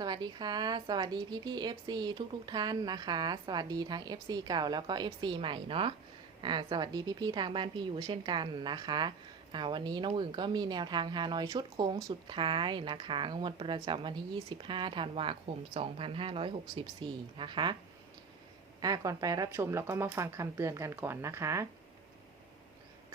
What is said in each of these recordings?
สวัสดีค่ะ สวัสดีพี่พี่ FC ทุกทุกท่านนะคะ สวัสดีทั้ง FC เก่าแล้วก็ FC ใหม่เนาะอ่าสวัสดีพี่พี่ทางบ้านพี่อยู่เช่นกันนะคะอ่าวันนี้น้องหวึงก็มีแนวทางฮานอยชุดโค้งสุดท้ายนะคะงวดประจำวันที่ 25ธันวาคม 2564 นะคะอ่าก่อนไปรับชมเราก็มาฟังคำเตือนกันก่อนนะคะ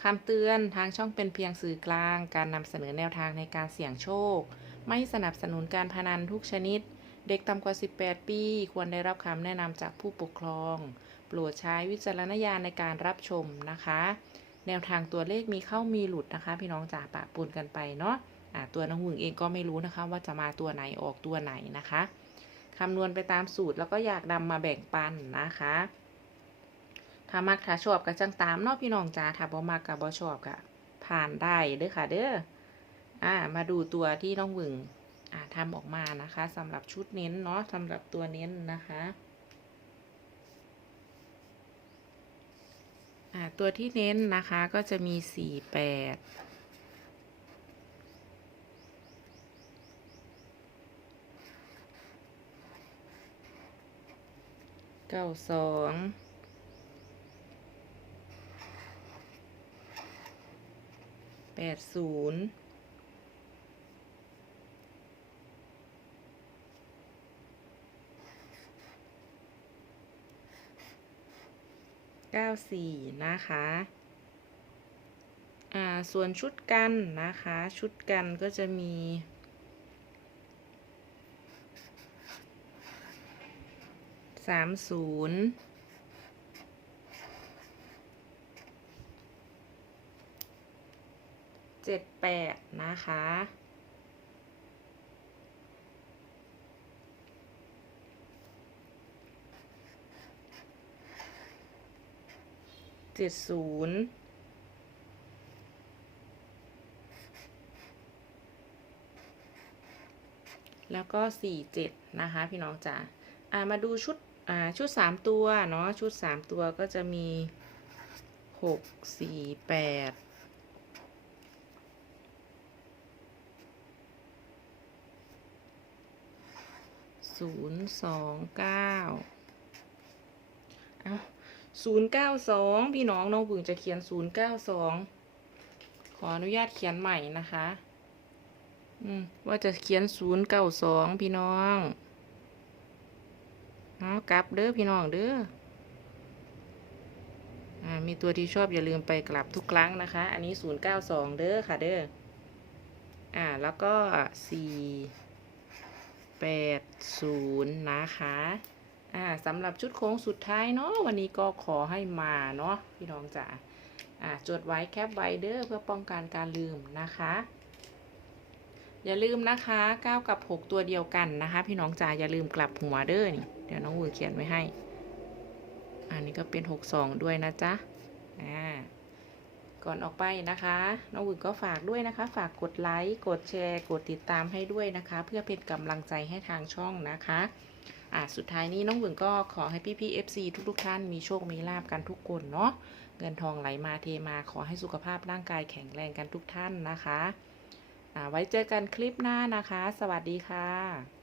คำเตือนทางช่องเป็นเพียงสื่อกลาง การนำเสนอแนวทางในการเสี่ยงโชค ไม่สนับสนุนการพนันทุกชนิด เด็กต่ำกว่า 18 ปี ควรได้รับคำแนะนำจากผู้ปกครอง โปรดใช้วิจารณญาณในการรับชมนะคะ แนวทางตัวเลขมีเข้ามีหลุดนะคะ พี่น้องจ๋าปะปนกันไปเนาะอ่าตัวน้องหวึงเองก็ไม่รู้นะคะ ว่าจะมาตัวไหนออกตัวไหนนะคะคำนวณไปตามสูตรแล้วก็อยากนำมาแบ่งปันนะคะถ้ามักถ้าชอบก็จังตามเนาะพี่น้องจ๋าถ้าบ่มักก็บ่ชอบก็ผ่านได้เด้อค่ะเด้อ อ่ามาดูตัวที่น้องวึงอ่าทำออกมานะคะสำหรับชุดเน้นเนาะสำหรับตัวเน้นนะคะอ่าตัวที่เน้นนะคะก็จะมีสี่แปดเก้าสองแปดศูนย์ เก้าสี่นะคะอ่าส่วนชุดกันนะคะ ชุดกันก็จะมีสามศูนย์เจ็ดแปดนะคะ จ็ดศูนย์แล้วก็สี่เจ็ดนะคะพี่น้องจ๋าอ่ามาดูชุดอ่าชุดสามตัวเนาะชุดสามตัวก็จะมีหกสี่แปดศูนย์สองเก้าเอา ศูนย์เก้าสองพี่น้องน้องบึงจะเขียนศูนย์เก้าสองขออนุญาตเขียนใหม่นะคะ อืมว่าจะเขียนศูนย์เก้าสองพี่น้องเอากลับเด้อพี่น้องเด้ออมีตัวที่ชอบอย่าลืมไปกลับทุกครั้งนะคะ อันนี้ศูนย์เด้อค่ะเด้อ อ่า แล้วก็สี่แปดศูนย์นะคะ อ่าสำหรับชุดโค้งสุดท้ายเนาะวันนี้ก็ขอให้มาเนาะพี่น้องจ๋าอ่าจดไว้แคปไว้เด้อเพื่อป้องกันการลืมนะคะ อย่าลืมนะคะ 9 กับ 6 ตัวเดียวกันนะคะ พี่น้องจ๋าอย่าลืมกลับหัวเด้อนี่เดี๋ยวน้องวือเขียนไว้ให้ อันนี้ก็เป็น 62 ด้วยนะจ๊ะอ่าก่อนออกไปนะคะ น้องวือก็ฝากด้วยนะคะ ฝากกดไลค์ กดแชร์ กดติดตามให้ด้วยนะคะ เพื่อเป็นกำลังใจให้ทางช่องนะคะ อ่าสุดท้ายนี้น้องวือก็ขอให้พี่พี่ FC ทุกๆท่านมีโชคมีลาบกันทุกคนเนาะเงินทองไหลมาเทมาขอให้สุขภาพร่างกายแข็งแรงกันทุกท่านนะคะ อ่าไว้เจอกันคลิปหน้านะคะ สวัสดีค่ะ